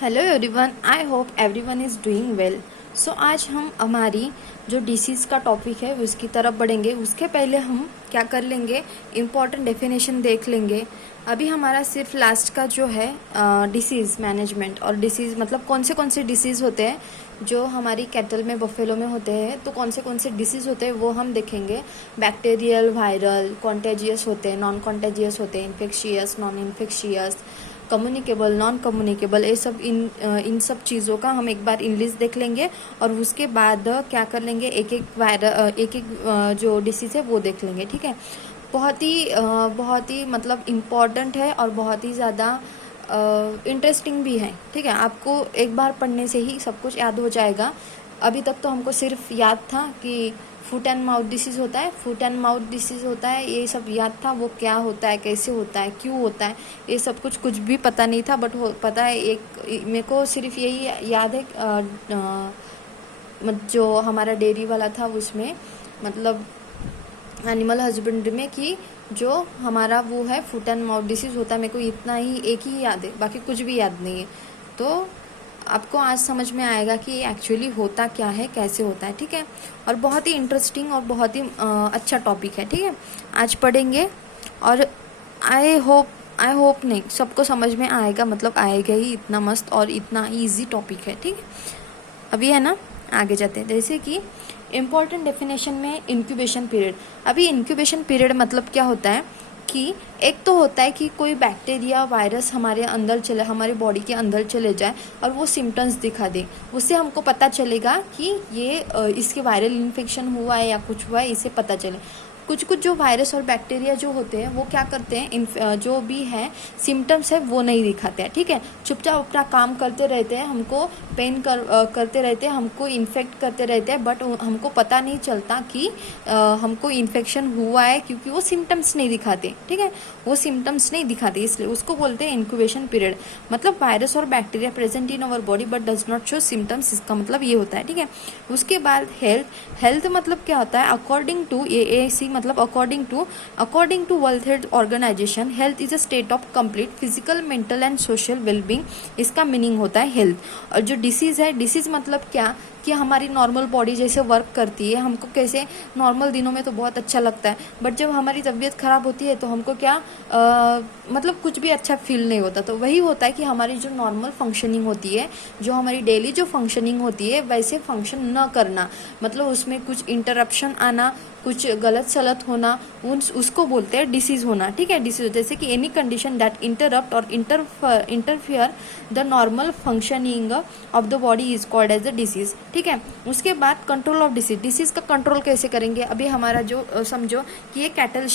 Hello everyone, I hope everyone is doing well. So आज हम हमारी जो डिसीज़ का टॉपिक है उसकी तरफ बढ़ेंगे। उसके पहले हम क्या कर लेंगे, इम्पॉर्टेंट डेफिनेशन देख लेंगे। अभी हमारा सिर्फ लास्ट का जो है डिसीज़ मैनेजमेंट, और डिसीज़ मतलब कौन से डिसीज़ होते हैं जो हमारी कैटल में, बफेलो में होते हैं। तो कौन से डिसीज़ होते हैं वो हम देखेंगे। बैक्टीरियल, वायरल, कॉन्टेजियस होते हैं, नॉन कॉन्टेजियस होते हैं, infectious, non infectious, communicable, non communicable, ये सब इन सब चीज़ों का हम एक बार इंग्लिश देख लेंगे। और उसके बाद क्या कर लेंगे, एक एक जो डिसीज़ है वो देख लेंगे। ठीक है, बहुत ही मतलब इम्पॉर्टेंट है और बहुत ही ज़्यादा इंटरेस्टिंग भी है। ठीक है, आपको एक बार पढ़ने से ही सब कुछ याद हो जाएगा। अभी तक तो हमको सिर्फ याद था कि फुट एंड माउथ डिसीज़ होता है, फुट एंड माउथ डिसीज़ होता है, ये सब याद था। वो क्या होता है, कैसे होता है, क्यों होता है, ये सब कुछ भी पता नहीं था। बट पता है, एक मेरे को सिर्फ यही याद है जो हमारा डेयरी वाला था उसमें, मतलब एनिमल हस्बेंड्री में, कि जो हमारा वो है फुट एंड माउथ डिसीज़ होता है। मेरे को इतना ही, एक ही याद है, बाकी कुछ भी याद नहीं है। तो आपको आज समझ में आएगा कि एक्चुअली होता क्या है, कैसे होता है। ठीक है, और बहुत ही इंटरेस्टिंग और बहुत ही अच्छा टॉपिक है। ठीक है, आज पढ़ेंगे और आई होप नहीं, सबको समझ में आएगा, मतलब आएगा ही। इतना मस्त और इतना ईजी टॉपिक है। ठीक है, अभी है ना, आगे जाते हैं। जैसे कि इम्पॉर्टेंट डेफिनेशन में इंक्यूबेशन पीरियड। अभी इंक्यूबेशन पीरियड मतलब क्या होता है कि एक तो होता है कि कोई बैक्टीरिया, वायरस हमारे अंदर चले, हमारी बॉडी के अंदर चले जाए और वो सिम्टम्स दिखा दे। उससे हमको पता चलेगा कि ये इसके वायरल इन्फेक्शन हुआ है या कुछ हुआ है, इससे पता चले। कुछ जो वायरस और बैक्टीरिया जो होते हैं वो क्या करते हैं, जो भी है सिम्टम्स है वो नहीं दिखाते हैं। ठीक है, चुपचाप अपना काम करते रहते हैं, हमको करते रहते हैं, हमको इन्फेक्ट करते रहते हैं। बट हमको पता नहीं चलता कि हमको इन्फेक्शन हुआ है, क्योंकि वो सिम्टम्स नहीं दिखाते। ठीक है, वो सिम्टम्स नहीं दिखाते, इसलिए उसको बोलते हैं इंक्यूबेशन पीरियड। मतलब वायरस और bacteria present in our body but does not show symptoms, इसका मतलब ये होता है। ठीक है, उसके बाद हेल्थ मतलब क्या होता है, अकॉर्डिंग टू AAC, मतलब according to world health organisation, health is a state of complete physical, mental and social wellbeing, इसका मीनिंग होता है हेल्थ। और जो डिसीज़ है, डिसीज़ मतलब क्या, कि हमारी नॉर्मल बॉडी जैसे वर्क करती है, हमको कैसे नॉर्मल दिनों में तो बहुत अच्छा लगता है, बट जब हमारी तबीयत ख़राब होती है तो हमको क्या मतलब कुछ भी अच्छा फील नहीं होता। तो वही होता है कि हमारी जो नॉर्मल फंक्शनिंग होती है, जो हमारी डेली जो फंक्शनिंग होती है, वैसे फंक्शन न करना, मतलब उसमें कुछ इंटरप्शन आना, कुछ गलत सलत होना, उसको बोलते हैं डिसीज़ होना। ठीक है, डिसीज जैसे कि एनी कंडीशन दैट इंटरप्ट और interfere the normal functioning of the body is called as a disease. ठीक है, उसके बाद कंट्रोल ऑफ डिसीज़ का कंट्रोल कैसे करेंगे। अभी हमारा जो समझो कि ये कैटल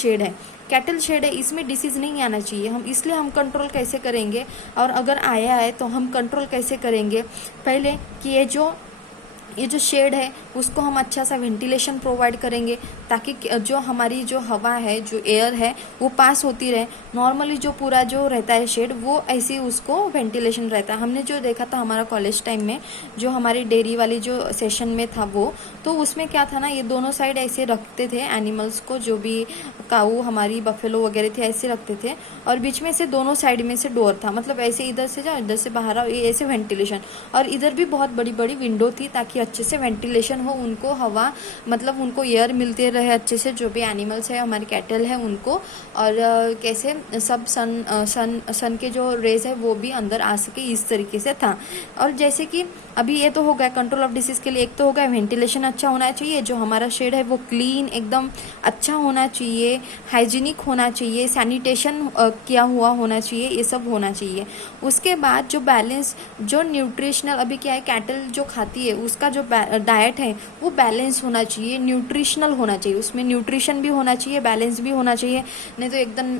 शेड है, इसमें डिसीज़ नहीं आना चाहिए, हम इसलिए हम कंट्रोल कैसे करेंगे, और अगर आया है तो हम कंट्रोल कैसे करेंगे। पहले कि ये जो शेड है उसको हम अच्छा सा वेंटिलेशन प्रोवाइड करेंगे, ताकि जो हमारी जो हवा है, जो एयर है, वो पास होती रहे। नॉर्मली जो पूरा जो रहता है शेड, वो ऐसे ही उसको वेंटिलेशन रहता है। हमने जो देखा था हमारा कॉलेज टाइम में, जो हमारी डेयरी वाली जो सेशन में था वो, तो उसमें क्या था ना, ये दोनों साइड ऐसे रखते थे एनिमल्स को, जो भी काऊ हमारी बफेलो वगैरह थे ऐसे रखते थे, और बीच में से दोनों साइड में से डोर था, मतलब ऐसे इधर से जाओ इधर से बाहर आओ, ये ऐसे वेंटिलेशन। और इधर भी बहुत बड़ी बड़ी विंडो थी, ताकि अच्छे से वेंटिलेशन हो, उनको हवा, मतलब उनको एयर मिलते रहे अच्छे से, जो भी एनिमल्स है, हमारे कैटल है उनको। और कैसे सब सन के जो रेज है वो भी अंदर आ सके, इस तरीके से था। और जैसे कि अभी ये तो हो गया कंट्रोल ऑफ डिसीज़ के लिए, एक तो हो गया वेंटिलेशन अच्छा होना चाहिए, जो हमारा शेड है वो क्लीन एकदम अच्छा होना चाहिए, हाइजीनिक होना चाहिए, सैनिटेशन किया हुआ होना चाहिए, ये सब होना चाहिए। उसके बाद जो बैलेंस, जो न्यूट्रिशनल, अभी क्या है, कैटल जो खाती है उसका जो डाइट है वो बैलेंस होना चाहिए, न्यूट्रिशनल होना चाहिए, उसमें न्यूट्रिशन भी होना चाहिए, बैलेंस भी होना चाहिए। नहीं तो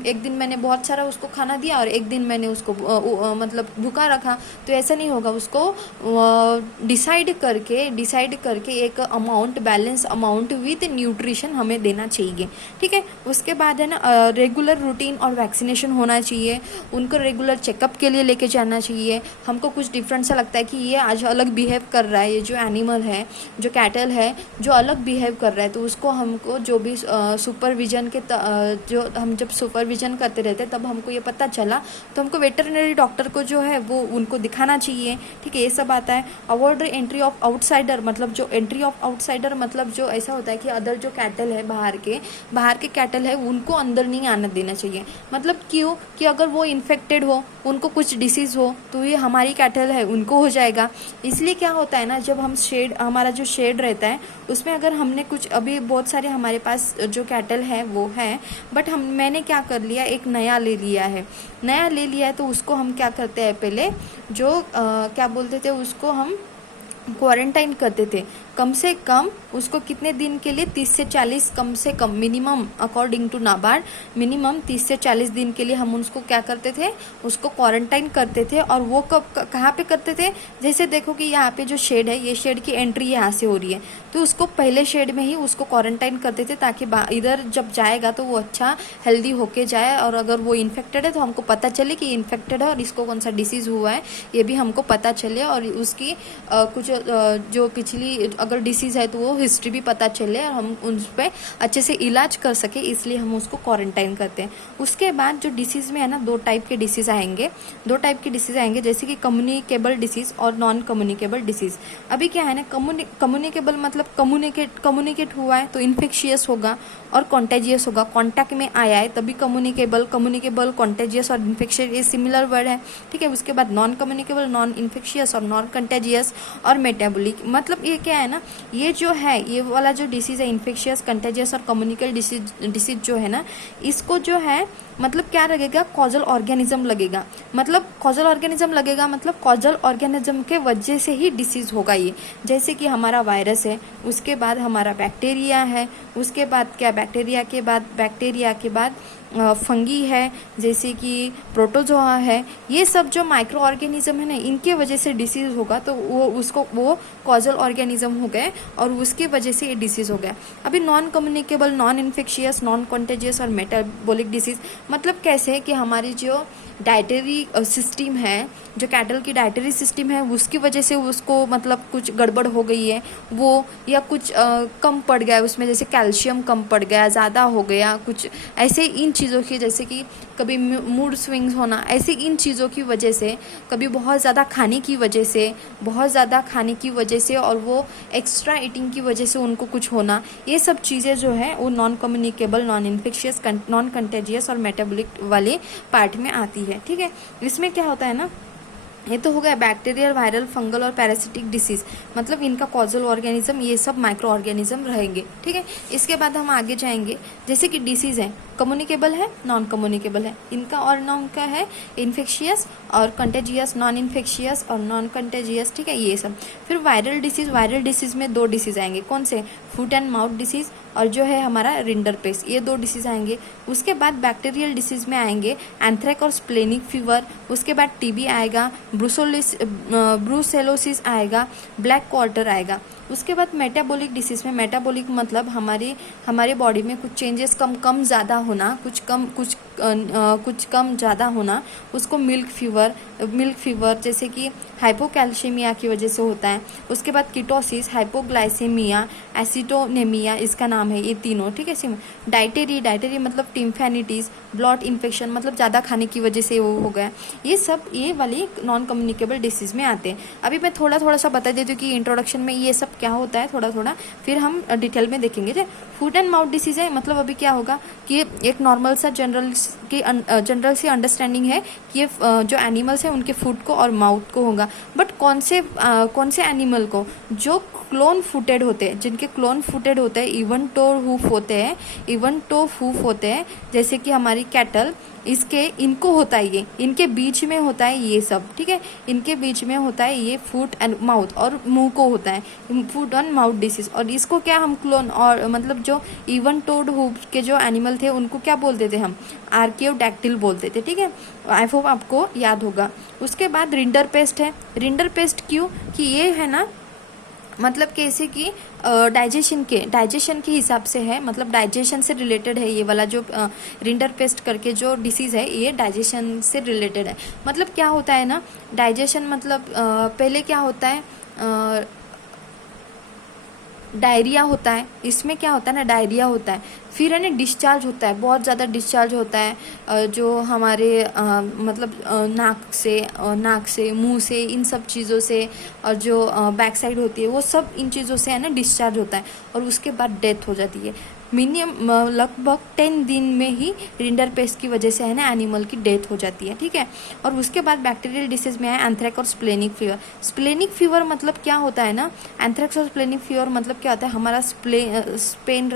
एक दिन मैंने बहुत सारा उसको खाना दिया और एक दिन मैंने उसको मतलब भूखा रखा, तो ऐसा नहीं होगा। उसको डिसाइड करके एक amount, balance amount with nutrition हमें देना चाहिए। ठीक है, उसके बाद है ना, रेगुलर रूटीन और वैक्सीनेशन होना चाहिए, उनको रेगुलर चेकअप के लिए लेके जाना चाहिए। हमको कुछ डिफरेंट सा लगता है कि ये आज अलग बिहेव कर रहा है, ये जो एनिमल एनिमल है, जो कैटल है, जो अलग बिहेव कर रहा है, तो उसको हमको जो भी सुपरविजन के जो हम जब सुपरविजन करते रहते तब हमको ये पता चला, तो हमको वेटरनरी डॉक्टर को जो है वो उनको दिखाना चाहिए। ठीक है, ये सब आता है। अवॉइड एंट्री ऑफ आउटसाइडर, मतलब जो एंट्री ऑफ आउटसाइडर मतलब जो ऐसा होता है कि अदर जो कैटल है, बाहर के कैटल है, उनको अंदर नहीं आना देना चाहिए। मतलब क्यों? कि अगर वो इन्फेक्टेड हो, उनको कुछ डिसीज़ हो, तो ये हमारी कैटल है उनको हो जाएगा। इसलिए क्या होता है ना, जब हम हमारा जो शेड रहता है उसमें अगर हमने कुछ, अभी बहुत सारे हमारे पास जो कैटल है वो है, बट मैंने क्या कर लिया, एक नया ले लिया है, तो उसको हम क्या करते हैं, पहले जो क्या बोलते थे उसको, हम क्वारंटाइन करते थे कम से कम उसको कितने दिन के लिए, 30 से 40, कम से कम minimum according to NABARD minimum 30 से 40 दिन के लिए हम उसको क्या करते थे, उसको क्वारंटाइन करते थे। और वो कहाँ पे करते थे, जैसे देखो कि यहाँ पे जो शेड है, ये शेड की एंट्री यहाँ से हो रही है, तो उसको पहले शेड में ही उसको क्वारंटाइन करते थे, ताकि इधर जब जाएगा तो वो अच्छा हेल्दी होके जाए, और अगर वो इन्फेक्टेड है तो हमको पता चले कि इन्फेक्टेड है और इसको कौन सा डिसीज़ हुआ है, ये भी हमको पता चले, और उसकी कुछ जो पिछली अगर डिसीज़ है तो वो हिस्ट्री भी पता चले, और हम उन पर अच्छे से इलाज कर सके, इसलिए हम उसको क्वारंटाइन करते हैं। उसके बाद जो डिसीज़ में है ना, दो टाइप के डिसीज़ आएंगे, जैसे कि कम्युनिकेबल डिसीज़ और नॉन कम्युनिकेबल डिसीज़। अभी क्या है ना, कम्युनिकेबल मतलब कम्युनिकेट हुआ है तो इन्फेक्शियस होगा और कॉन्टेजियस होगा, कॉन्टैक्ट में आया है तभी कम्युनिकेबल, कॉन्टेजियस और इन्फेक्शियस, ये सिमिलर वर्ड है। ठीक है, उसके बाद नॉन कम्युनिकेबल, नॉन इन्फेक्शियस और नॉन कंटेजियस और मेटाबॉलिक। मतलब ये क्या है ना, ये जो है, ये वाला जो डिसीज़ है, इन्फेक्शियस, कंटेजियस और कम्युनिकल डिसीज जो है ना, इसको जो है मतलब क्या लगेगा, कॉजल ऑर्गेनिज्म लगेगा। मतलब कॉजल ऑर्गेनिज्म के वजह से ही डिसीज़ होगा ये। जैसे कि हमारा वायरस है, उसके बाद हमारा बैक्टीरिया है, उसके बाद क्या, बैक्टीरिया के बाद फंगी है, जैसे कि प्रोटोजोआ है, ये सब जो माइक्रो ऑर्गेनिज्म है ना, इनके वजह से डिसीज़ होगा, तो वो कॉजल ऑर्गेनिज्म हो गए और उसके वजह से ये डिसीज़ हो गया। अभी non communicable, non infectious, non contagious और मेटाबॉलिक डिसीज़ मतलब कैसे है कि हमारी जो डाइटरी सिस्टम है, जो कैटल की डाइटरी सिस्टम है, उसकी वजह से उसको मतलब कुछ गड़बड़ हो गई है वो, या कुछ कम पड़ गया उसमें, जैसे कैल्शियम कम पड़ गया, ज़्यादा हो गया, कुछ ऐसे इन चीज़ों की, जैसे कि कभी मूड स्विंग्स होना, ऐसे इन चीज़ों की वजह से, कभी बहुत ज़्यादा खाने की वजह से और वो एक्स्ट्रा ईटिंग की वजह से उनको कुछ होना, ये सब चीज़ें जो है वो non communicable, non infectious, non contagious और मेटाबॉलिक वाले पार्ट में आती है। ठीक है, इसमें क्या होता है ना, ये तो हो गया बैक्टीरियल, वायरल, फंगल और पैरासिटिक डिसीज़, मतलब इनका कॉजल ऑर्गेनिज्म, ये सब माइक्रो ऑर्गेनिज्म रहेंगे। ठीक है, इसके बाद हम आगे जाएंगे, जैसे कि डिसीज़ है, कम्युनिकेबल है, नॉन कम्युनिकेबल है, इनका और नाम क्या है, इन्फेक्शियस और कंटेजियस, नॉन इन्फेक्शियस और नॉन कंटेजियस। ठीक है, ये सब। फिर वायरल डिसीज़ में दो डिसीज़ आएंगे, कौन से, फुट एंड माउथ डिसीज़ और जो है हमारा रिंडरपेस्ट, ये दो डिसीज़ आएंगे। उसके बाद बैक्टीरियल डिसीज़ में आएंगे एंथ्रेक और स्प्लेनिक फीवर, उसके बाद टीबी आएगा, ब्रूसेलोसिस आएगा, ब्लैक क्वार्टर आएगा। उसके बाद मेटाबॉलिक डिसीज़ में, मेटाबॉलिक मतलब हमारे बॉडी में कुछ चेंजेस कम ज़्यादा होना, कुछ कम ज़्यादा होना, उसको मिल्क फीवर जैसे कि हाइपोकैल्शियमिया की वजह से होता है। उसके बाद कीटोसिस, हाइपोग्लाइसेमिया, एसिटोनेमिया इसका नाम है, ये तीनों। ठीक है, डाइटेरी मतलब टिम्फेनिटीज़, ब्लड इन्फेक्शन मतलब ज़्यादा खाने की वजह से वो हो गया। ये सब ये वाली नॉन कम्युनिकेबल डिसीज़ में आते हैं। अभी मैं थोड़ा सा बता देती हूँ कि इंट्रोडक्शन में ये सब क्या होता है, थोड़ा फिर हम डिटेल में देखेंगे। फूड एंड माउथ डिसीज़ है, मतलब अभी क्या होगा कि एक नॉर्मल सा जनरल सी अंडरस्टैंडिंग है कि ये जो एनिमल्स हैं उनके फूड को और माउथ को होगा, बट कौन से एनिमल को, जो क्लोन फुटेड होते हैं, जिनके क्लोन फुटेड होते हैं, इवन टो हूफ होते हैं, जैसे कि हमारी कैटल, इनको होता है, ये इनके बीच में होता है ये सब। ठीक है, इनके बीच में होता है ये फूट एंड माउथ, और मुंह को होता है फूट एंड माउथ डिसीज। और इसको क्या हम क्लोन, और मतलब जो इवन टोड हूफ के जो एनिमल थे उनको क्या बोलते थे हम, आर्कियोडैक्टिल बोलते थे। ठीक है, आई होप आपको याद होगा। उसके बाद रिंडरपेस्ट है। रिंडरपेस्ट क्यों, कि ये है ना, मतलब कैसे कि डाइजेशन के हिसाब से है, मतलब डाइजेशन से रिलेटेड है ये वाला जो रिंडरपेस्ट करके जो डिसीज़ है, ये डाइजेशन से रिलेटेड है। मतलब क्या होता है ना, डाइजेशन मतलब पहले क्या होता है, डायरिया होता है, इसमें क्या होता है ना, डायरिया होता है। फिर है ना डिस्चार्ज होता है, बहुत ज़्यादा डिस्चार्ज होता है, जो हमारे मतलब नाक से मुंह से, इन सब चीज़ों से, और जो बैक साइड होती है वो सब इन चीज़ों से है ना डिस्चार्ज होता है, और उसके बाद डेथ हो जाती है। मिनिमम लगभग 10 दिन में ही रिंडर पेस्ट की वजह से है ना एनिमल की डेथ हो जाती है, ठीक है। और उसके बाद बैक्टीरियल डिसीज में है एंथ्रेक्स और स्प्लेनिक फीवर। स्प्लेनिक फीवर मतलब क्या होता है ना, एंथ्रेक्स और स्प्लेनिक फीवर मतलब क्या होता है, हमारा स्प्लेन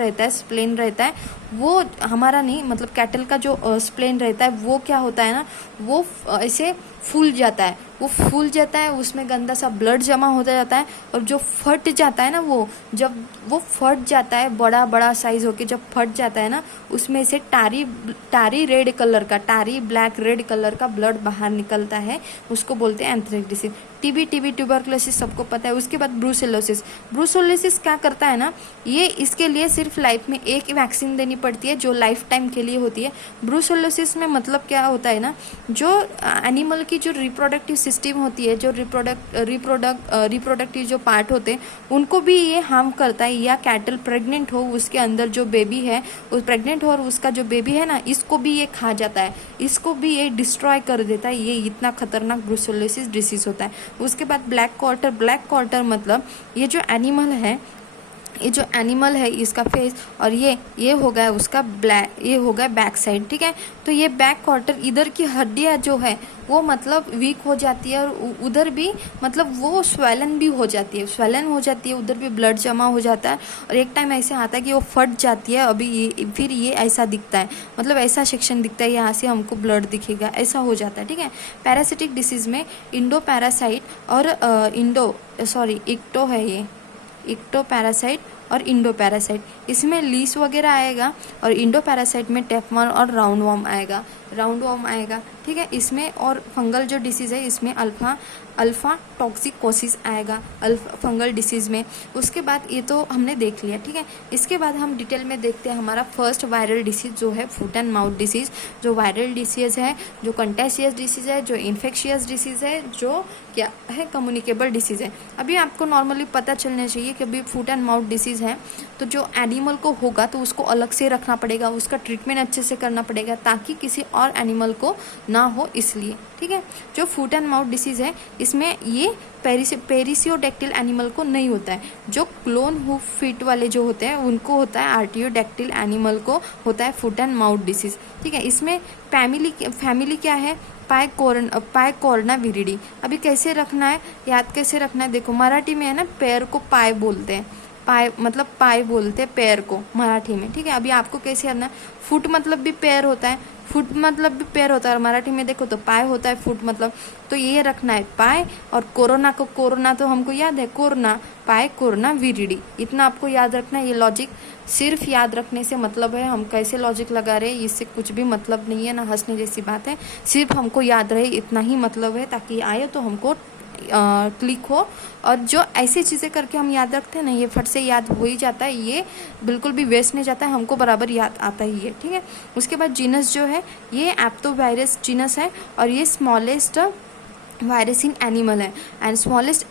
रहता है, वो हमारा नहीं, मतलब कैटल का जो स्प्लेन रहता है वो क्या होता है ना, वो ऐसे फूल जाता है, वो फूल जाता है, उसमें गंदा सा ब्लड जमा होता जाता है, और जो फट जाता है ना, वो जब वो फट जाता है, बड़ा बड़ा साइज होके जब फट जाता है ना, उसमें से टारी रेड कलर का, टारी ब्लैक रेड कलर का ब्लड बाहर निकलता है, उसको बोलते हैं एंथ्रेक्स डिसीज। टीबी ट्यूबरकुलोसिस सबको पता है। उसके बाद ब्रूसेलोसिस क्या करता है ना, ये इसके लिए सिर्फ लाइफ में एक वैक्सीन देनी पड़ती है जो लाइफ टाइम के लिए होती है। ब्रूसेलोसिस में मतलब क्या होता है ना, जो एनिमल की जो रिप्रोडक्टिव सिस्टम होती है, जो रिप्रोडक्टिव जो पार्ट होते हैं, उनको भी ये हार्म करता है। या कैटल प्रेग्नेंट हो, उसके अंदर जो बेबी है, उस प्रेग्नेंट हो और उसका जो बेबी है ना, इसको भी ये खा जाता है, इसको भी ये डिस्ट्रॉय कर देता है। ये इतना खतरनाक ब्रूसेलोसिस डिसीज होता है। उसके बाद ब्लैक क्वार्टर मतलब ये जो एनिमल है इसका फेस, और ये हो गया उसका ब्लैक, ये हो गया बैक साइड, ठीक है। तो ये बैक क्वार्टर, इधर की हड्डियां जो है वो मतलब वीक हो जाती है, और उधर भी मतलब वो स्वेलन भी हो जाती है, उधर भी ब्लड जमा हो जाता है, और एक टाइम ऐसे आता है कि वो फट जाती है। फिर ये ऐसा दिखता है, मतलब ऐसा सेक्शन दिखता है, यहाँ से हमको ब्लड दिखेगा, ऐसा हो जाता है, ठीक है। पैरासिटिक डिसीज में इंडो पैरासाइट और इक्टो है, ये इक्टो पैरासाइट और इंडो पैरासाइट, इसमें लीस वगैरह आएगा, और इंडो पैरासाइट में टेफमॉन और राउंड वॉर्म आएगा, ठीक है। इसमें और फंगल जो डिसीज़ है, इसमें अल्फा टॉक्सिकोसिस आएगा फंगल डिसीज में। उसके बाद ये तो हमने देख लिया, ठीक है। इसके बाद हम डिटेल में देखते हैं हमारा फर्स्ट वायरल डिसीज जो है फुट एंड माउथ डिसीज, जो वायरल डिसीज है, जो कंटेजियस डिसीज है, जो इन्फेक्शियस डिसीज है, जो क्या है कम्युनिकेबल डिसीज है। अभी आपको नॉर्मली पता चलना चाहिए कि अभी फुट एंड माउथ डिसीज है तो जो एनिमल को होगा तो उसको अलग से रखना पड़ेगा, उसका ट्रीटमेंट अच्छे से करना पड़ेगा ताकि किसी और एनिमल को ना हो, इसलिए, ठीक है। जो फुट एंड माउथ डिसीज है इसमें ये पेरिसियोडेक्टिल एनिमल को नहीं होता है, जो क्लोन हूफ फीट वाले जो होते हैं उनको होता है। आर्टियोडेक्टिल एनिमल को होता है फुट एंड माउथ डिसीज, ठीक है। इसमें फैमिली क्या है, पायकोर्ना विरिडी। अभी कैसे रखना है, याद कैसे रखना है, देखो मराठी में है ना पैर को पाय बोलते हैं, पाय बोलते हैं पैर को मराठी में, ठीक है। अभी आपको कैसे करना है, फुट मतलब भी पैर होता है, फुट मतलब भी पैर होता है, और मराठी में देखो तो पाय होता है, फुट मतलब, तो ये रखना है पाय। और कोरोना तो हमको याद है, कोरोना पाय कोरोना विरिडी, इतना आपको याद रखना है। ये लॉजिक सिर्फ याद रखने से मतलब है, हम कैसे लॉजिक लगा रहे हैं इससे कुछ भी मतलब नहीं है, ना हंसने जैसी बात है, सिर्फ हमको याद रहे इतना ही मतलब है, ताकि आए तो हमको क्लिक हो। और जो ऐसी चीज़ें करके हम याद रखते हैं ना, ये फट से याद हो ही जाता है, ये बिल्कुल भी वेस्ट नहीं जाता है, हमको बराबर याद आता ही है, ठीक है। उसके बाद जीनस जो है ये एप्टोवायरस जीनस है, और ये स्मॉलेस्ट वायरस इन एनिमल है, एंड स्मॉलेस्ट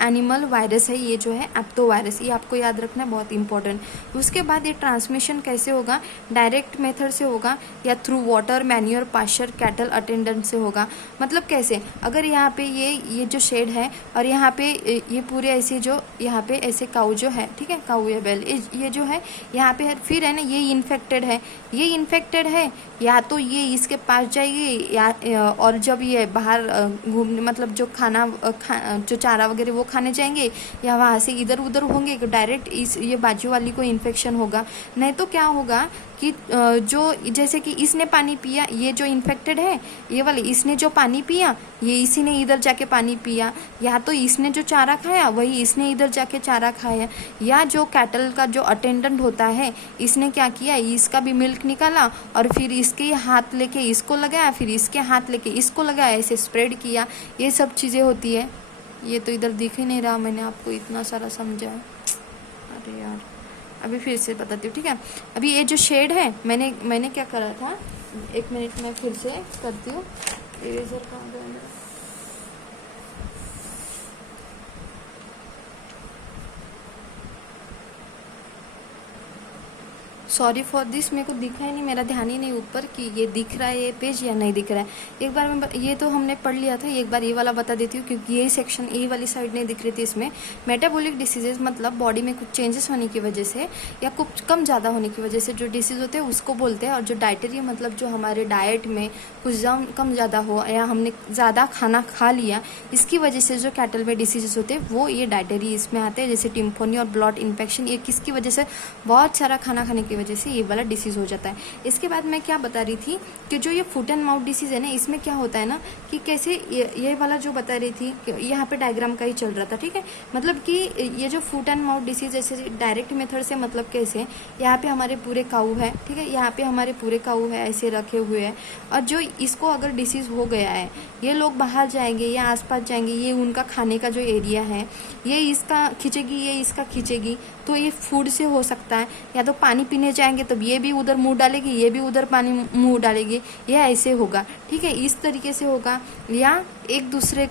एनिमल वायरस है ये जो है एप्टोवायरस, ये आपको याद रखना है, बहुत इंपॉर्टेंट। उसके बाद ये ट्रांसमिशन कैसे होगा, डायरेक्ट मेथड से होगा या through water, manure, pasture, cattle attendant से होगा। मतलब कैसे, अगर यहाँ पे ये जो शेड है और यहाँ पे ये पूरे ऐसे जो यहाँ पे ऐसे काऊ जो है, ठीक है, काऊ या बैल, ये जो है यहाँ पे है, फिर है ना ये इन्फेक्टेड है, या तो ये इसके पास जाएगी, या और जब ये बाहर घूमने मतलब जो जो चारा वगैरह वो खाने जाएंगे, या वहाँ से इधर उधर होंगे, डायरेक्ट ये बाजू वाली को इन्फेक्शन होगा। नहीं तो क्या होगा कि जो जैसे कि इसने पानी पिया, ये जो इन्फेक्टेड है ये वाले, इसने जो पानी पिया ये इसी ने इधर जाके पानी पिया, या तो इसने जो चारा खाया वही इसने इधर जाके चारा खाया, या जो कैटल का जो अटेंडेंट होता है इसने क्या किया, इसका भी मिल्क निकाला और फिर इसके हाथ लेके इसको लगाया, फिर इसके हाथ लेके इसको लगाया, ऐसे स्प्रेड किया, ये सब चीज़ें होती है। ये तो इधर दिख ही नहीं रहा, मैंने आपको इतना सारा समझाया, अरे यार अभी फिर से बताती हूँ, ठीक है। अभी ये जो शेड है मैंने क्या करा था, 1 मिनट में फिर से करती हूँ। इरेजर कहाँ गया मेरा, सॉरी फॉर दिस, मेरे को दिखा ही नहीं, मेरा ध्यान ही नहीं ऊपर कि ये दिख रहा है ये पेज या नहीं दिख रहा है। एक बार मैं ये तो हमने पढ़ लिया था, एक बार ये वाला बता देती हूँ क्योंकि यही सेक्शन, ये वाली साइड नहीं दिख रही थी इसमें। मेटाबॉलिक डिसीजेज मतलब बॉडी में कुछ चेंजेस होने की वजह से या कुछ कम ज़्यादा होने की वजह से जो डिसीज़ होते हैं उसको बोलते हैं। और जो डाइटरी मतलब जो हमारे डाइट में कुछ कम ज़्यादा हो या हमने ज़्यादा खाना खा लिया, इसकी वजह से जो कैटल में डिसीजेस होते हैं वो ये डाइटरी इसमें आते हैं। जैसे टिम्फोनी और ब्लड इन्फेक्शन, ये किसकी वजह से, बहुत सारा खाना खाने की वजह से ये वाला डिसीज़ हो जाता है। इसके बाद मैं क्या बता रही थी कि जो ये फुट एंड माउथ डिसीज़ है ना, इसमें क्या होता है ना कि कैसे ये वाला जो बता रही थी कि यहाँ पे डायग्राम का ही चल रहा था, ठीक है। मतलब कि ये जो फुट एंड माउथ डिसीज़ ऐसे डायरेक्ट मेथड से मतलब कैसे, यहाँ पे हमारे पूरे काऊ है, ठीक है, यहाँ पे हमारे पूरे काऊ है ऐसे रखे हुए हैं। और जो इसको अगर डिसीज़ हो गया है, ये लोग बाहर जाएंगे या आसपास जाएंगे, ये उनका खाने का जो एरिया है ये इसका खींचेगी, ये इसका खींचेगी, तो ये फूड से हो सकता है। या तो पानी पीने जाएंगे तब ये भी उधर मुंह डालेगी, ये भी उधर पानी मुंह डालेगी, ये ऐसे होगा, ठीक है, इस तरीके से होगा। या एक दूसरे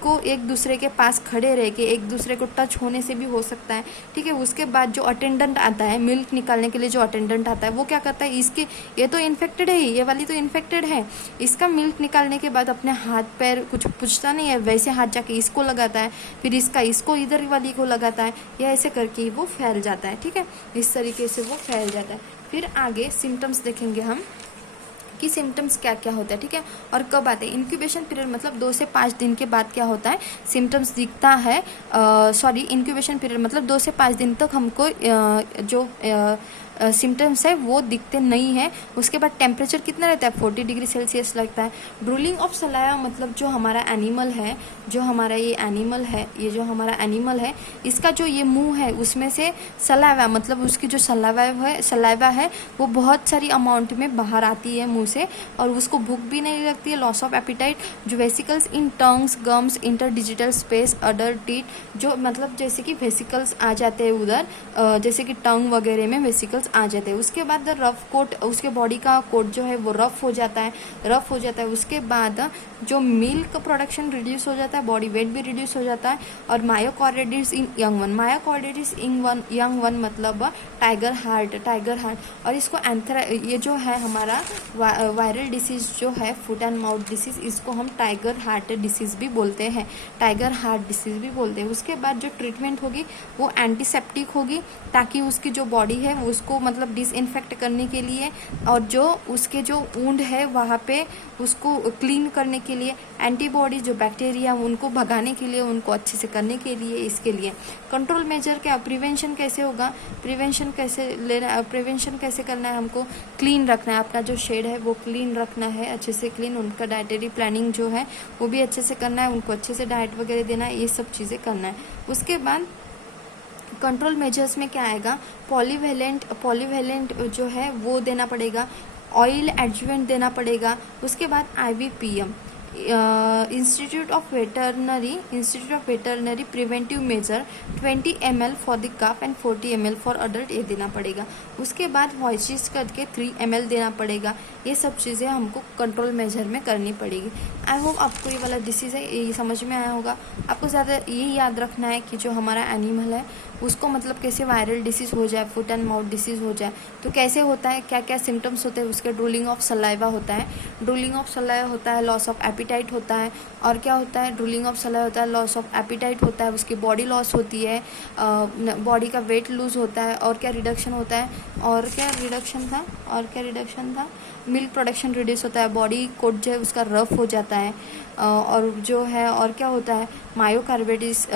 के पास खड़े रह के एक दूसरे को टच होने से भी हो सकता है, ठीक है। उसके बाद जो अटेंडेंट आता है मिल्क निकालने के लिए, जो अटेंडेंट आता है वो क्या करता है, इसके ये तो इन्फेक्टेड है, ये वाली तो इन्फेक्टेड है, इसका मिल्क निकालने के बाद अपने हाथ पैर कुछ पूछता नहीं है, वैसे हाथ जाके इसको लगाता है, फिर इसको इधर वाली को लगाता है, या ऐसे करके वो फैल जाता है, ठीक है, इस तरीके से वो फैल जाता है। फिर आगे सिम्टम्स देखेंगे हम कि सिम्टम्स क्या क्या होता है, ठीक है, और कब आते हैं। इंक्यूबेशन पीरियड मतलब 2 से 5 दिन के बाद क्या होता है, सिम्टम्स दिखता है। इंक्यूबेशन पीरियड मतलब 2 से 5 दिन तक हमको जो सिम्टम्स है वो दिखते नहीं है। उसके बाद टेम्परेचर कितना रहता है, 40 डिग्री सेल्सियस लगता है। ड्रूलिंग ऑफ सलाया मतलब जो हमारा एनिमल है, जो हमारा ये एनिमल है, ये जो हमारा एनिमल है, इसका जो ये मुंह है उसमें से सलावा मतलब उसकी जो सलावा है वो बहुत सारी अमाउंट में बाहर आती है मुंह से, और उसको भूख भी नहीं लगती है। लॉस ऑफ एपिटाइट, जो vesicles in tongues, gums, interdigital space, order teeth, जो मतलब जैसे कि वेसिकल्स आ जाते हैं उधर, जैसे कि टंग वगैरह में वेसिकल्स आ जाते हैं। उसके बाद रफ कोट, उसके बॉडी का कोट जो है वो रफ हो जाता है। उसके बाद जो मिल्क प्रोडक्शन रिड्यूस हो जाता है, बॉडी वेट भी रिड्यूस हो जाता है। और मायोकार्डिटिस इन यंग वन, मायोकार्डिटिस इन यंग वन मतलब टाइगर हार्ट। और इसको ये जो है हमारा वायरल डिसीज जो है फुट एंड माउथ डिसीज, इसको हम टाइगर हार्ट डिसीज भी बोलते हैं, उसके बाद जो ट्रीटमेंट होगी वो एंटीसेप्टिक होगी, ताकि उसकी जो बॉडी है उसको मतलब डिसइंफेक्ट करने के लिए, और जो उसके जो वुंड है वहाँ पे उसको क्लीन करने के लिए, एंटीबॉडी जो बैक्टीरिया उनको भगाने के लिए, उनको अच्छे से करने के लिए, इसके लिए कंट्रोल मेजर क्या, प्रिवेंशन कैसे होगा, प्रिवेंशन कैसे करना है, हमको क्लीन रखना है, अपना जो शेड है वो क्लीन रखना है, अच्छे से क्लीन, उनका डाइटरी प्लानिंग जो है वो भी अच्छे से करना है, उनको अच्छे से डाइट वगैरह देना है, ये सब चीज़ें करना है। उसके बाद कंट्रोल मेजर्स में क्या आएगा, पॉलीवेलेंट जो है वो देना पड़ेगा, ऑयल एडजुवेंट देना पड़ेगा। उसके बाद IVPM, institute of veterinary preventive measure 20 ml for the calf and 40 ml for adult, ये देना पड़ेगा। उसके बाद वॉइसिस करके 3 ml देना पड़ेगा। ये सब चीज़ें हमको कंट्रोल मेजर में करनी पड़ेगी। आई होप आपको ये वाला डिसीज़ है ये समझ में आया होगा। आपको ज़्यादा ये याद रखना है कि जो हमारा एनिमल है उसको मतलब कैसे वायरल डिसीज़ हो जाए, फुट एंड माउथ डिसीज़ हो जाए तो कैसे होता है, क्या क्या सिम्टम्स होते हैं उसके। ड्रूलिंग ऑफ सलाइवा होता है, लॉस ऑफ एपिटाइट होता है, और क्या होता है, ड्रूलिंग ऑफ सलाइवा होता है, लॉस ऑफ एपिटाइट होता है, उसकी बॉडी लॉस होती है, बॉडी का वेट लूज होता है, और क्या रिडक्शन होता है, और क्या रिडक्शन था, मिल्क प्रोडक्शन रिड्यूस होता है, बॉडी कोट जो है उसका रफ हो जाता है, और जो है और क्या होता है, मायोकार्डिटिस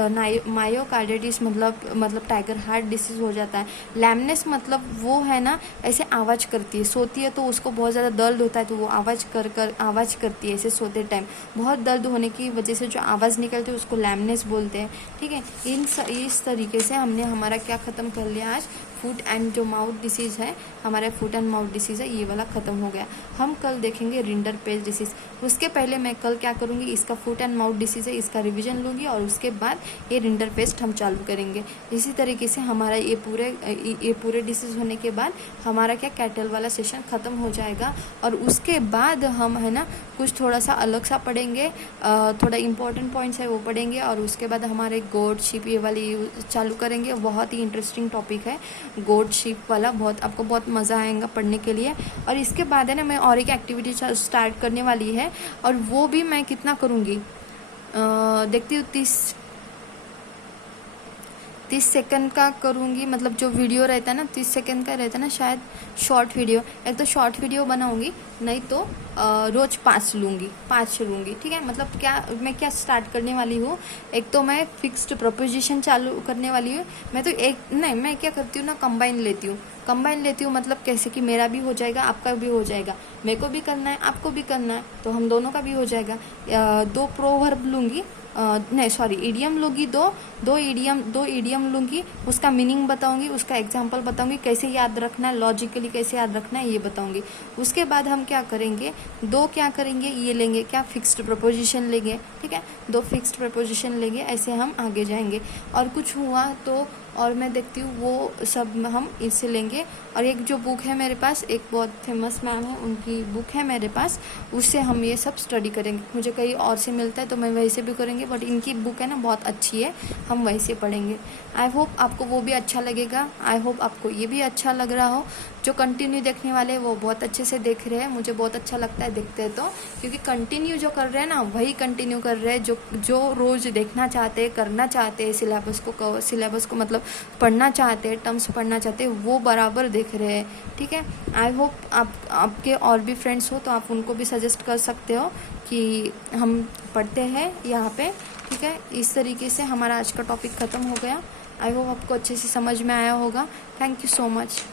मतलब टाइगर हार्ट डिसीज हो जाता है। लैमनेस मतलब वो है ना ऐसे आवाज़ करती है, सोती है तो उसको बहुत ज़्यादा दर्द होता है तो वो आवाज़ करती है ऐसे सोते टाइम, बहुत दर्द होने की वजह से जो आवाज़ निकलती है उसको लैमनेस बोलते हैं, ठीक है। इस तरीके से हमने हमारा क्या ख़त्म कर लिया आज, फुट एंड जो माउथ डिसीज़ है, हमारा फुट एंड माउथ डिसीज़ है ये वाला ख़त्म हो गया। हम कल देखेंगे रिंडर पेज डिसीज़। उसके पहले मैं कल क्या करूँगी, इसका फुट एंड माउथ डिसीज़ है इसका रिवीजन लूँगी और उसके बाद ये रिंटरपेस्ट हम चालू करेंगे। इसी तरीके से हमारा ये पूरे डिसीज़ होने के बाद हमारा क्या कैटल वाला सेशन ख़त्म हो जाएगा। और उसके बाद हम है ना कुछ थोड़ा सा अलग सा पढ़ेंगे, थोड़ा इम्पोर्टेंट पॉइंट्स है वो पढ़ेंगे और उसके बाद हमारे गोड शिप ये वाली चालू करेंगे। बहुत ही इंटरेस्टिंग टॉपिक है गोड शिप वाला, आपको बहुत मज़ा आएगा पढ़ने के लिए। और इसके बाद है ना मैं और एक एक्टिविटी स्टार्ट करने वाली है और वो भी मैं कितना करूँगी देखती हूँ, 30 सेकंड का करूँगी। मतलब जो वीडियो रहता है ना 30 सेकंड का रहता है ना, शायद शॉर्ट वीडियो, एक तो शॉर्ट वीडियो बनाऊँगी, नहीं तो रोज़ 5 लूँगी। ठीक है, मतलब मैं क्या स्टार्ट करने वाली हूँ, एक तो मैं फिक्स्ड प्रोपोजिशन चालू करने वाली हूँ। मैं क्या करती हूँ ना, कंबाइन लेती हूँ। मतलब कैसे कि मेरा भी हो जाएगा, आपका भी हो जाएगा, मेरे को भी करना है, आपको भी करना है, तो हम दोनों का भी हो जाएगा। 2 प्रोवर्ब लूँगी, इडियम लूँगी, दो इडियम लूँगी, उसका मीनिंग बताऊँगी, उसका एग्जाम्पल बताऊँगी, कैसे याद रखना है, लॉजिकली कैसे याद रखना है ये बताऊँगी। उसके बाद हम क्या करेंगे, ये लेंगे क्या, फिक्स्ड प्रपोजिशन लेंगे। ठीक है, 2 फिक्स्ड प्रपोजिशन लेंगे, ऐसे हम आगे जाएंगे। और कुछ हुआ तो और मैं देखती हूँ वो सब हम इससे लेंगे। और एक जो बुक है मेरे पास, एक बहुत फेमस मैम है, उनकी बुक है मेरे पास, उससे हम ये सब स्टडी करेंगे। मुझे कहीं और से मिलता है तो मैं वैसे भी करेंगे, बट इनकी बुक है ना बहुत अच्छी है, हम वैसे पढ़ेंगे। आई होप आपको वो भी अच्छा लगेगा, आई होप आपको ये भी अच्छा लग रहा हो। जो कंटिन्यू देखने वाले वो बहुत अच्छे से देख रहे हैं, मुझे बहुत अच्छा लगता है देखते हैं तो, क्योंकि कंटिन्यू जो कर रहे हैं ना वही कंटिन्यू कर रहे हैं, जो रोज़ देखना चाहते हैं, करना चाहते हैं, सिलेबस को मतलब पढ़ना चाहते हैं, टर्म्स पढ़ना चाहते हैं, वो बराबर देख रहे हैं। ठीक है, आई होप आपके और भी फ्रेंड्स हो तो आप उनको भी सजेस्ट कर सकते हो कि हम पढ़ते हैं यहाँ पे। ठीक है, इस तरीके से हमारा आज का टॉपिक ख़त्म हो गया। आई होप आपको अच्छे से समझ में आया होगा। Thank you so much.